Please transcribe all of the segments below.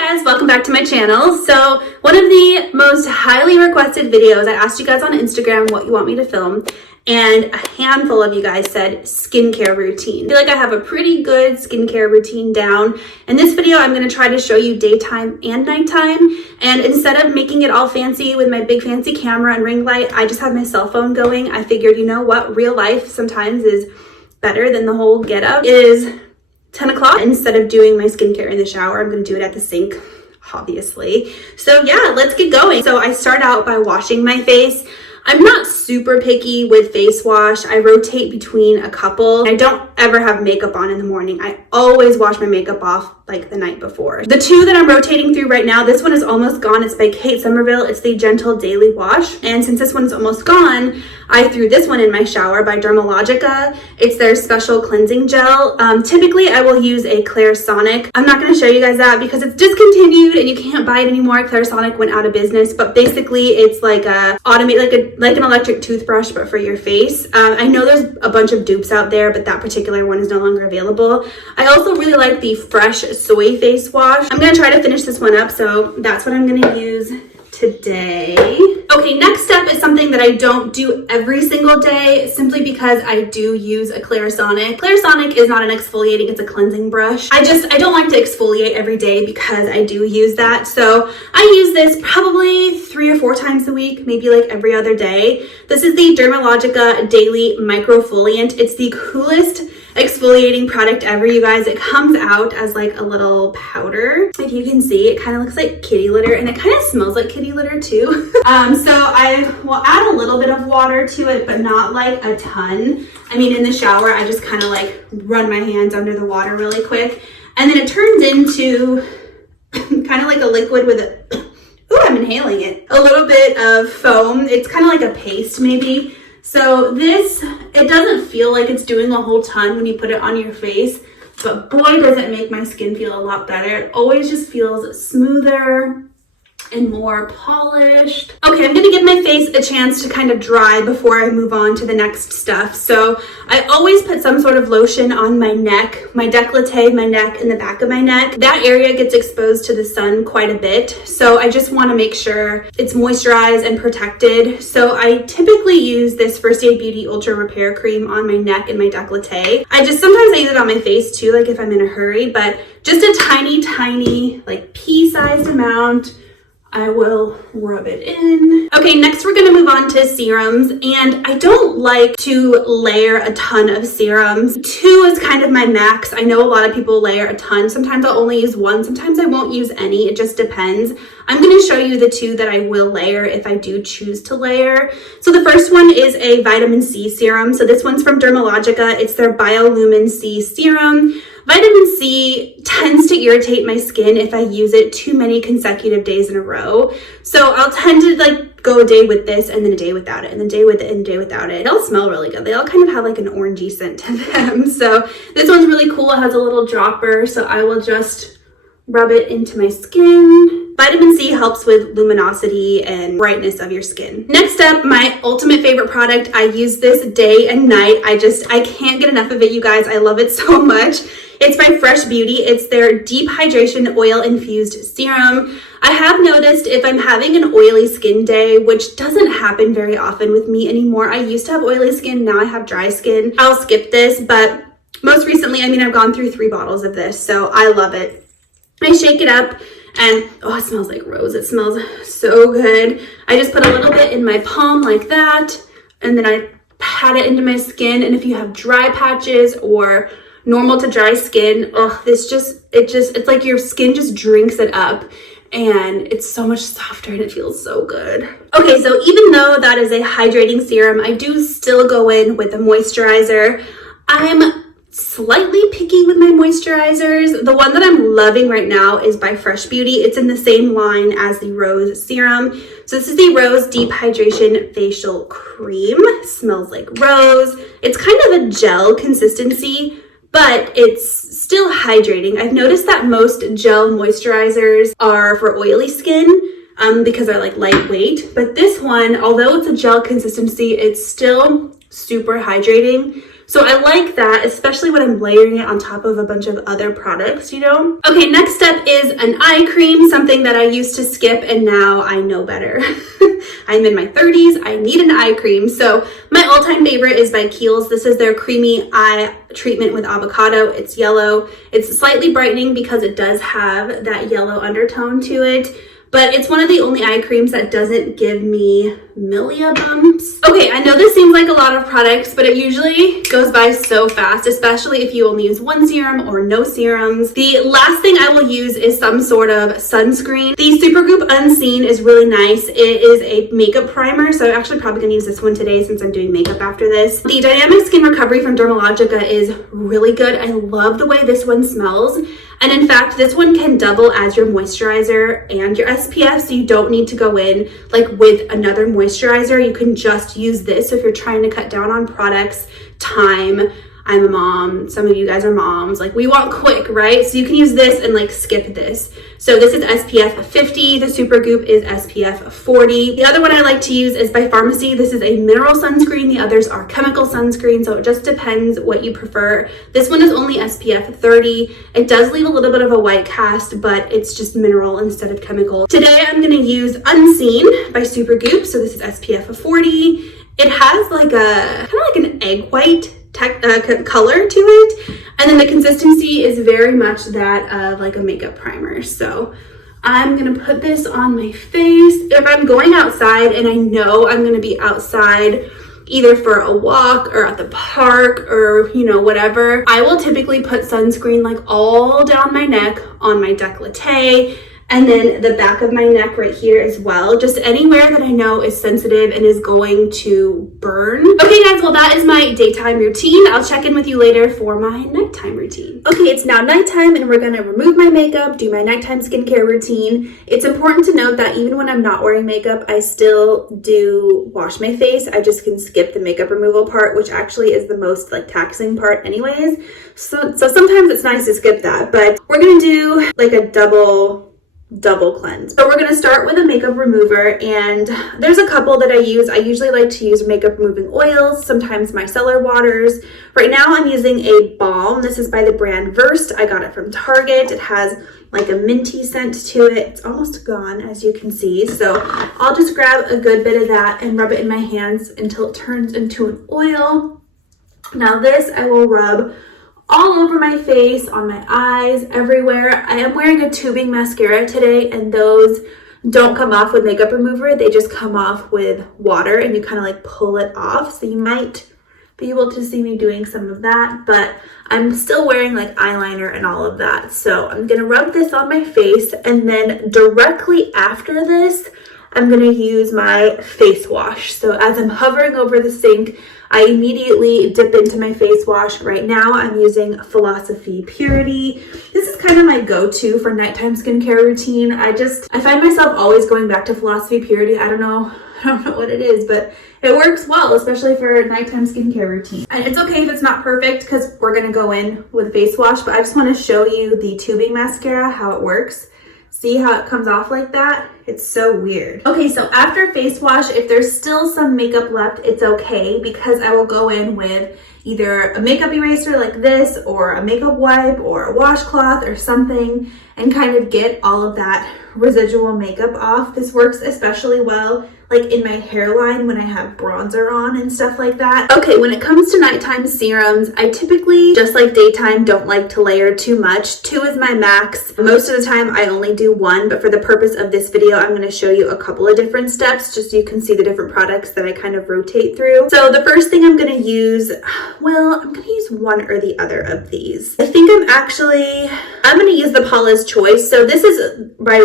guys, welcome back to my channel. So one of the most highly requested videos, I asked you guys on Instagram what you want me to film, and a handful of you guys said skincare routine. I feel like I have a pretty good skincare routine down. In this video, I'm going to try to show you daytime and nighttime. And instead of making it all fancy with my big fancy camera and ring light, I just have my cell phone going. I figured, you know what, real life sometimes is better than the whole get up. It is 10 o'clock. Instead of doing my skincare in the shower, I'm going to do it at the sink, obviously. So yeah, let's get going. So I start out by washing my face. I'm not super picky with face wash. I rotate between a couple. I don't ever have makeup on in the morning. I always wash my makeup off like the night before. The two that I'm rotating through right now, this one is almost gone. It's by Kate Somerville. It's the Gentle Daily Wash. And since this one's almost gone, I threw this one in my shower by Dermalogica. It's their special cleansing gel. Typically, I will use a Clarisonic. I'm not going to show you guys that because it's discontinued and you can't buy it anymore. Clarisonic went out of business, but basically it's like a like an electric toothbrush, but for your face. I know there's a bunch of dupes out there, but that particular one is no longer available. I also really like the Fresh Soy Face Wash. I'm going to try to finish this one up, so that's what I'm going to use today. Okay, next step is something that I don't do every single day simply because I do use a Clarisonic. Clarisonic is not an exfoliating, it's a cleansing brush. I don't like to exfoliate every day because I do use that. So I use this probably 3 or 4 times a week, maybe like every other day. This is the Dermalogica Daily Micro Foliant. It's the coolest exfoliating product ever, you guys. It comes out as like a little powder. If you can see, it kind of looks like kitty litter and it kind of smells like kitty litter too. So I will add a little bit of water to it, but not like a ton. I mean, in the shower, I just kind of like run my hands under the water really quick. And then it turns into kind of like a liquid with a, ooh, I'm inhaling it. A little bit of foam. It's kind of like a paste maybe. So this, it doesn't feel like it's doing a whole ton when you put it on your face, but boy, does it make my skin feel a lot better. It always just feels smoother and more polished. Okay, I'm gonna give my face a chance to kind of dry before I move on to the next stuff. So I always put some sort of lotion on my neck, my décolleté, my neck, and the back of my neck. That area gets exposed to the sun quite a bit. So I just wanna make sure it's moisturized and protected. So I typically use this First Aid Beauty Ultra Repair Cream on my neck and my décolleté. Sometimes I use it on my face too, like if I'm in a hurry, but just a tiny, like pea-sized amount. I will rub it in. Okay, next we're gonna move on to serums, and I don't like to layer a ton of serums. 2 is kind of my max. I know a lot of people layer a ton. Sometimes I'll only use 1. Sometimes I won't use any. It just depends. I'm gonna show you the 2 that I will layer if I do choose to layer. So the first one is a vitamin C serum. So this one's from Dermalogica. It's their Biolumin C serum. Vitamin C tends to irritate my skin if I use it too many consecutive days in a row. So I'll tend to like go a day with this and then a day without it and then a day with it and a day without it. They all smell really good. They all kind of have like an orangey scent to them. So this one's really cool. It has a little dropper. So I will just rub it into my skin. Vitamin C helps with luminosity and brightness of your skin. Next up, my ultimate favorite product. I use this day and night. I can't get enough of it, you guys. I love it so much. It's by Fresh Beauty. It's their Deep Hydration Oil Infused Serum. I have noticed if I'm having an oily skin day, which doesn't happen very often with me anymore. I used to have oily skin, now I have dry skin. I'll skip this, but most recently, I've gone through 3 bottles of this, so I love it. I shake it up and, oh, it smells like rose. It smells so good. I just put a little bit in my palm like that, and then I pat it into my skin. And if you have dry patches or normal to dry skin, oh, it's like your skin just drinks it up and it's so much softer and it feels so good. Okay, so even though that is a hydrating serum, I do still go in with a moisturizer. I'm slightly picky with my moisturizers. The one that I'm loving right now is by Fresh Beauty. It's in the same line as the Rose Serum. So this is the Rose Deep Hydration Facial Cream. It smells like rose. It's kind of a gel consistency, but it's still hydrating. I've noticed that most gel moisturizers are for oily skin because they're like lightweight, but this one, although it's a gel consistency, it's still super hydrating. So I like that, especially when I'm layering it on top of a bunch of other products, you know? Okay, next step is an eye cream, something that I used to skip and now I know better. I'm in my 30s, I need an eye cream. So my all-time favorite is by Kiehl's. This is their creamy eye treatment with avocado. It's yellow. It's slightly brightening because it does have that yellow undertone to it. But it's one of the only eye creams that doesn't give me milia bumps. Okay, I know this seems like a lot of products, but it usually goes by so fast, especially if you only use one serum or no serums. The last thing I will use is some sort of sunscreen. The Supergoop Unseen is really nice. It is a makeup primer, so I'm actually probably gonna use this one today since I'm doing makeup after this. The Dynamic Skin Recovery from Dermalogica is really good. I love the way this one smells. And in fact, this one can double as your moisturizer and your SPF, so you don't need to go in like with another moisturizer. You can just use this. So if you're trying to cut down on products, time, I'm a mom, some of you guys are moms, like we want quick, right? So you can use this and like skip this. So this is SPF 50, the Supergoop is SPF 40. The other one I like to use is by Pharmacy. This is a mineral sunscreen, the others are chemical sunscreen, so it just depends what you prefer. This one is only SPF 30. It does leave a little bit of a white cast, but it's just mineral instead of chemical. Today I'm gonna use Unseen by Supergoop, so this is SPF 40. It has like a, kind of like an egg white color to it, and then the consistency is very much that of like a makeup primer. So I'm gonna put this on my face. If I'm going outside and I know I'm gonna be outside either for a walk or at the park or you know whatever, I will typically put sunscreen like all down my neck, on my décolleté, and then the back of my neck right here as well. Just anywhere that I know is sensitive and is going to burn. Okay guys, well that is my daytime routine. I'll check in with you later for my nighttime routine. Okay, it's now nighttime and we're gonna remove my makeup, do my nighttime skincare routine. It's important to note that even when I'm not wearing makeup, I still do wash my face. I just can skip the makeup removal part, which actually is the most like taxing part anyways. So sometimes it's nice to skip that, but we're gonna do like a double cleanse. So we're going to start with a makeup remover, and there's a couple that I use. I usually like to use makeup removing oils, sometimes micellar waters. Right now I'm using a balm. This is by the brand Versed. I got it from Target. It has like a minty scent to it. It's almost gone, as you can see. So I'll just grab a good bit of that and rub it in my hands until it turns into an oil. Now this I will rub all over my face, on my eyes, everywhere. I am wearing a tubing mascara today, and those don't come off with makeup remover. They just come off with water, and you kind of like pull it off. So you might be able to see me doing some of that, but I'm still wearing like eyeliner and all of that. So I'm gonna rub this on my face, and then directly after this, I'm gonna use my face wash. So as I'm hovering over the sink, I immediately dip into my face wash. Right now I'm using Philosophy Purity. This is kind of my go-to for nighttime skincare routine. I find myself always going back to Philosophy Purity. I don't know what it is, but it works well, especially for nighttime skincare routine. And it's okay if it's not perfect because we're gonna go in with face wash, but I just wanna show you the tubing mascara, how it works. See how it comes off like that? It's so weird. Okay, so after face wash, if there's still some makeup left, it's okay because I will go in with either a makeup eraser like this or a makeup wipe or a washcloth or something and kind of get all of that residual makeup off. This works especially well like in my hairline when I have bronzer on and stuff like that. Okay, when it comes to nighttime serums, I typically, just like daytime, don't like to layer too much. 2 is my max. Most of the time I only do 1, but for the purpose of this video, I'm gonna show you a couple of different steps just so you can see the different products that I kind of rotate through. So the first thing I'm gonna use, well, I'm gonna use one or the other of these. I think I'm gonna use the Paula's Choice. So this is by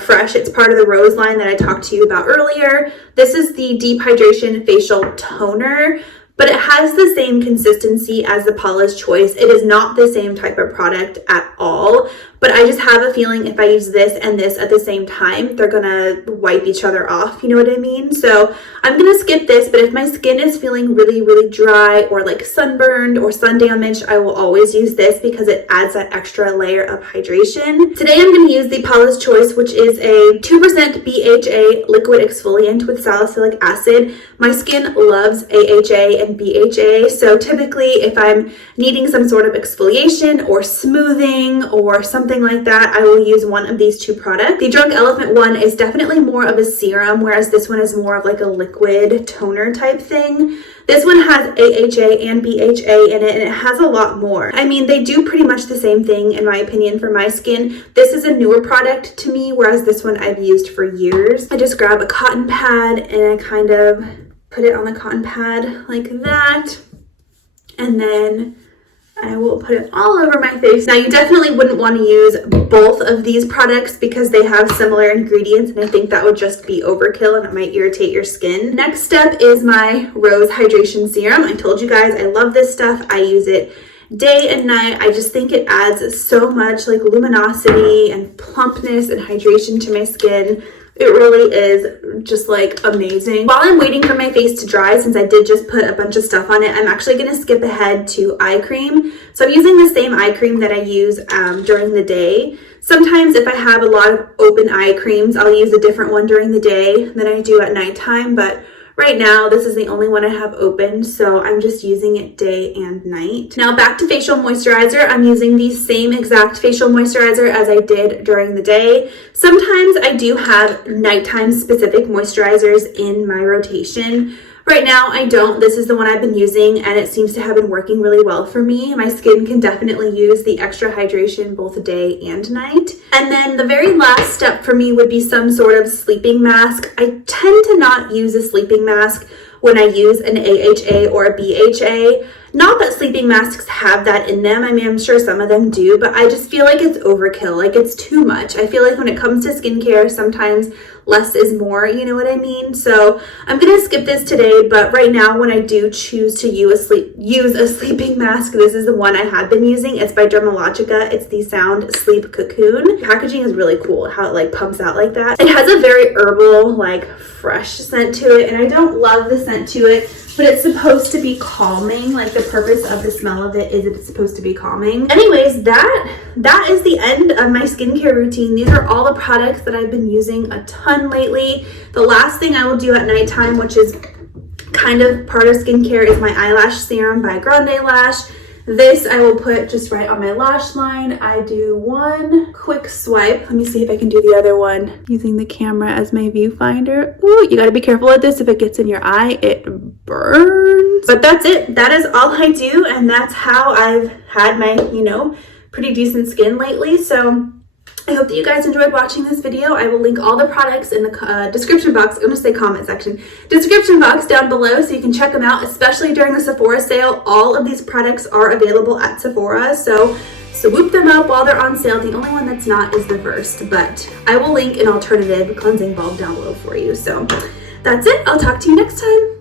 Fresh. It's part of the Rose line that I talked to you about earlier. This is the Deep Hydration Facial Toner, but it has the same consistency as the Paula's Choice. It is not the same type of product at all, but I just have a feeling if I use this and this at the same time, they're gonna wipe each other off, you know what I mean? So I'm gonna skip this, but if my skin is feeling really, really dry or like sunburned or sun damaged, I will always use this because it adds that extra layer of hydration. Today I'm gonna use the Paula's Choice, which is a 2% BHA liquid exfoliant with salicylic acid. My skin loves AHA and BHA, so typically if I'm needing some sort of exfoliation or smoothing or something like that, I will use one of these two products. The Drunk Elephant one is definitely more of a serum, whereas this one is more of like a liquid toner type thing. This one has AHA and BHA in it, and it has a lot more. I mean, they do pretty much the same thing in my opinion for my skin. This is a newer product to me, whereas this one I've used for years. I just grab a cotton pad and I kind of put it on the cotton pad like that, and then I will put it all over my face. Now, you definitely wouldn't want to use both of these products because they have similar ingredients, and I think that would just be overkill and it might irritate your skin. Next step is my Rose Hydration Serum. I told you guys I love this stuff. I use it day and night. I just think it adds so much like luminosity and plumpness and hydration to my skin. It really is just like amazing. While I'm waiting for my face to dry, since I did just put a bunch of stuff on it, I'm actually going to skip ahead to eye cream. So I'm using the same eye cream that I use during the day. Sometimes if I have a lot of open eye creams, I'll use a different one during the day than I do at nighttime, but right now, this is the only one I have open, so I'm just using it day and night. Now back to facial moisturizer. I'm using the same exact facial moisturizer as I did during the day. Sometimes I do have nighttime specific moisturizers in my rotation. Right now, I don't. This is the one I've been using, and it seems to have been working really well for me. My skin can definitely use the extra hydration both day and night. And then the very last step for me would be some sort of sleeping mask. I tend to not use a sleeping mask when I use an AHA or a BHA. Not that sleeping masks have that in them. I mean, I'm sure some of them do, but I just feel like it's overkill. Like, it's too much. I feel like when it comes to skincare, sometimes less is more, you know what I mean? So I'm gonna skip this today, but right now when I do choose to use a sleeping mask, this is the one I have been using. It's by Dermalogica. It's the Sound Sleep Cocoon. Packaging is really cool, how it like pumps out like that. It has a very herbal, like fresh scent to it, and I don't love the scent to it, but it's supposed to be calming. Like, the purpose of the smell of it is it's supposed to be calming. Anyways, that is the end of my skincare routine. These are all the products that I've been using a ton lately. The last thing I will do at nighttime, which is kind of part of skincare, is my eyelash serum by Grande Lash. This I will put just right on my lash line. I do one quick swipe. Let me see if I can do the other one using the camera as my viewfinder. Ooh, you gotta be careful with this. If it gets in your eye, it burns. But that's it. That is all I do, and that's how I've had my, you know, pretty decent skin lately. So I hope that you guys enjoyed watching this video. I will link all the products in the description box. I'm going to say comment section. Description box down below so you can check them out, especially during the Sephora sale. All of these products are available at Sephora, so swoop them up while they're on sale. The only one that's not is the Versed, but I will link an alternative cleansing bulb down below for you. So that's it. I'll talk to you next time.